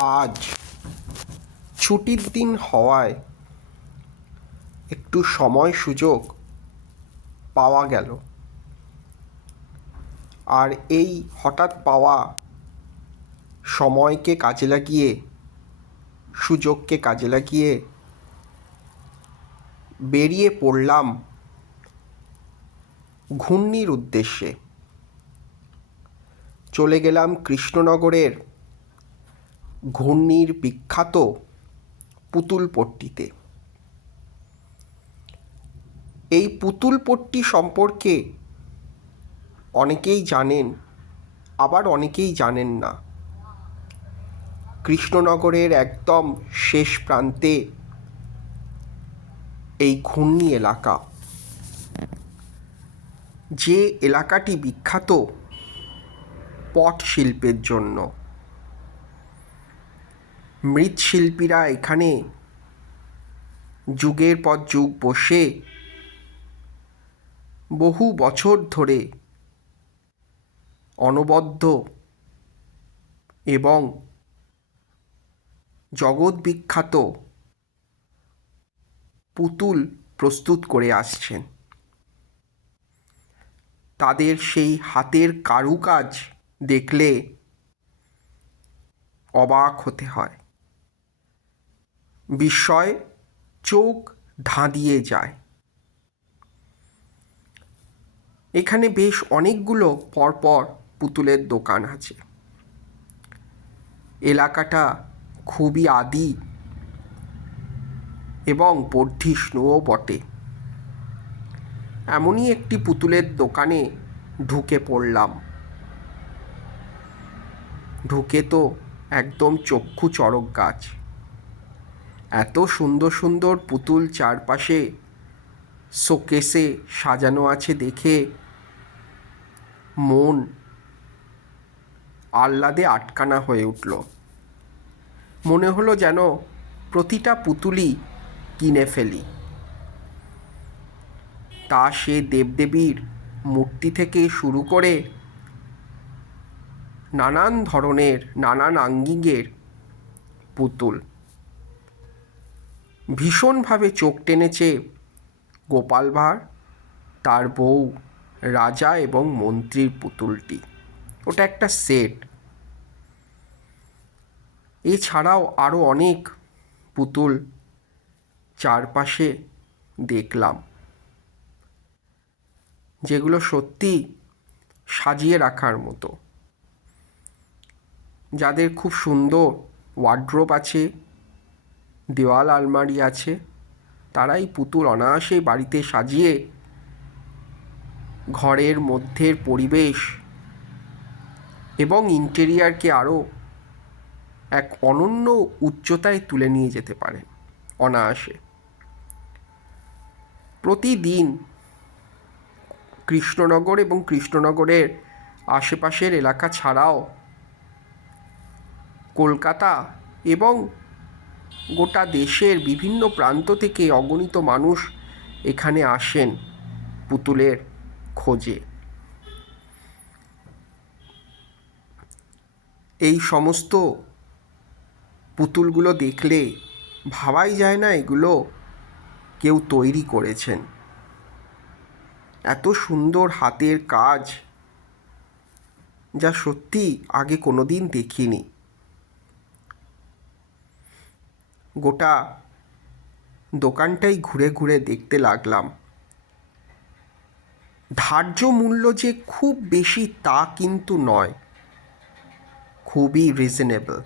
আজ ছুটির দিন হওয়ায় একটু সময় সুযোগ পাওয়া গেল। আর এই হঠাৎ পাওয়া সময়কে কাজে লাগিয়ে, সুযোগকে কাজে লাগিয়ে বেরিয়ে পড়লাম ঘূর্ণির উদ্দেশ্যে। চলে গেলাম কৃষ্ণনগরের ঘূর্ণির বিখ্যাত পুতুল পট্টিতে। এই পুতুল পট্টি সম্পর্কে অনেকেই জানেন, আবার অনেকেই জানেন না। কৃষ্ণনগরের একদম শেষ প্রান্তে এই ঘূর্ণি এলাকা। যে এলাকাটি বিখ্যাত পট শিল্পের জন্য। মৃৎশিল্পীরা এখানে যুগের পর যুগ বসে বহু বছর ধরে অনবদ্য এবং জগৎ বিখ্যাত পুতুল প্রস্তুত করে আসছেন। তাদের সেই হাতের কারুকাজ দেখলে অবাক হতে হয়। বিস্ময় চোখ ধাঁধিয়ে যায়। এখানে বেশ অনেকগুলো পরপর পুতুলের দোকান আছে। এলাকাটা খুবই আদি এবং বর্ধিষ্ণুও বটে। এমনই একটি পুতুলের দোকানে ঢুকে পড়লাম। ঢুকে তো একদম চক্ষু চড়ক গাছ। এত সুন্দর সুন্দর পুতুল চারপাশে শোকেসে সাজানো আছে দেখে মন আহ্লাদে আটকানা হয়ে উঠল। মনে হলো যেন প্রতিটা পুতুলই কিনে ফেলি। তা সে দেবদেবীর মূর্তি থেকে শুরু করে নানান ধরনের, নানান আঙ্গিকের পুতুল। ভীষণভাবে চোখ টেনেছে গোপাল ভাঁড়, তার বউ, রাজা এবং মন্ত্রীর পুতুলটি। ওটা একটা সেট। এছাড়াও আরও অনেক পুতুল চারপাশে দেখলাম, যেগুলো সত্যি সাজিয়ে রাখার মতো। যাদের খুব সুন্দর ওয়ার্ড্রোব আছে দেওয়াল আলমারি আছে। তারাই পুতুল অনায়াসে বাড়িতে সাজিয়ে ঘরের মধ্যের পরিবেশ এবং ইন্টেরিয়ারকে আরও এক অনন্য উচ্চতায় তুলে নিয়ে যেতে পারেন অনায়াসে। প্রতিদিন কৃষ্ণনগর এবং কৃষ্ণনগরের আশেপাশের এলাকা ছাড়াও কলকাতা এবং গোটা দেশের বিভিন্ন প্রান্ত থেকে অগণিত মানুষ এখানে আসেন পুতুলের খোঁজে। এই সমস্ত পুতুলগুলো দেখলে ভাবাই যায় না এগুলো কেউ তৈরি করেছেন। এত সুন্দর হাতের কাজ যা সত্যি আগে কোনো দিন দেখিনি। গোটা দোকানটাই ঘুরে ঘুরে দেখতে লাগলাম। ধার্য মূল্য যে খুব বেশি তা কিন্তু নয়। খুবই রিজনেবল